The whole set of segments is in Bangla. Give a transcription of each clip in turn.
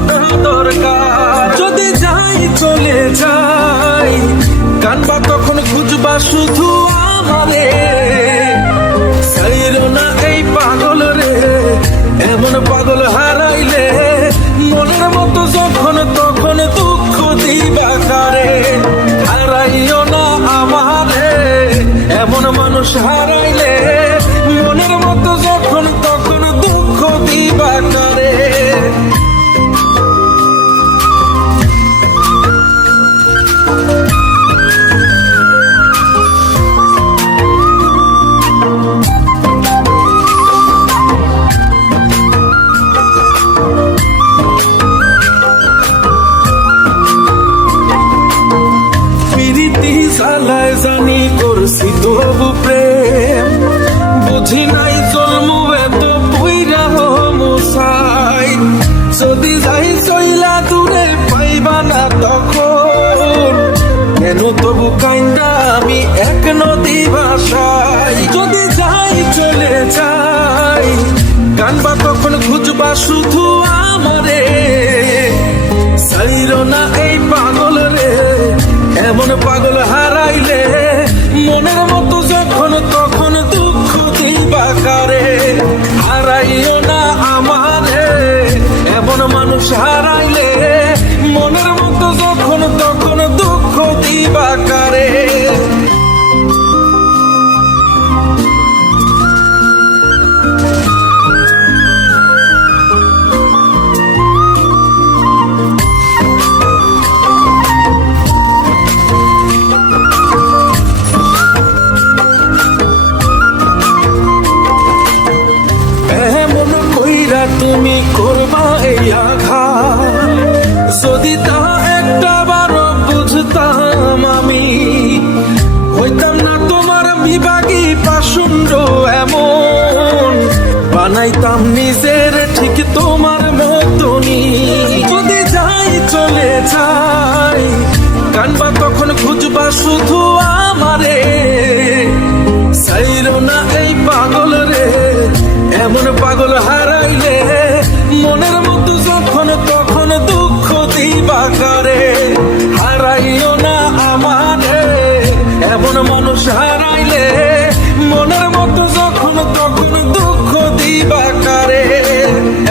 কতটা দরকার। যদি যাই চলে যাই কানবা তখন খুঁজবা শুধু আমারে, ছাইরো না এই পাগল রে, এমন পাগল হারাইলে মনের মতো যখন তখন দুঃখ দিবা কারে। হারাইও না আমারে, এমন মানুষ হারাইলে মনের মতো যখন তখন দুঃখ দিবা কারে। জানি করছি তবু প্রেম, বুঝি নাই জন্ম এত পুইরা মুসাই। যদি যাই চইলা দূরে পাইবা না তখন, কেন তবু কাইন্দা আমি এক নদী ভাষাই। যদি যাই চলে যাই কানবা তখন খুঁজবা শুধু আমারে, ছাইরো না এই পাগল রে, এমন পাগল হারাইলে মনের মতো যখন তখন দুঃখ দিবা কারে। হারাইও না আমারে, এমন মানুষ হারাইলে মনের মতো যখন তখন দুঃখ দিবা কারে। তুমি করবা এই আঘাত, যদি তা একটা বারো বুঝতাম আমি, হইতাম না তোমার বিভাগী পাশুন্ড এমন, বানাইতাম নিজের ঠিক তোমার মতনই। যদি যাই চলে যাই কানবা তখন খুঁজবা শুধু আমারে, ছাইরো না এই পাগল রে, এমন পাগল হারাইলে মনের মতো যখন তখন দুঃখ দিবা কারে। হারাইও না আমারে, এমন মানুষ হারাইলে মনের মতো যখন তখন দুঃখ দিবা কারে।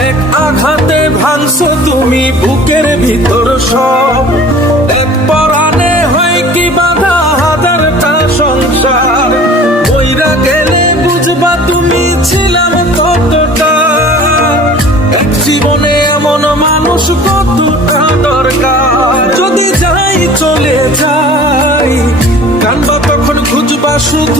এক আঘাতে ভাঙছো তুমি বুকের ভিতর সব, এক পরাণে হয় কি বাধা হাজারটা সংসার। বইরা গেলে বুঝবা তুমি ছিলাম কতটা, এক জীবনে এমন মানুষ কতটা দরকার। যদি যাই চলে যাই কানবা তখন খুঁজবা শুধু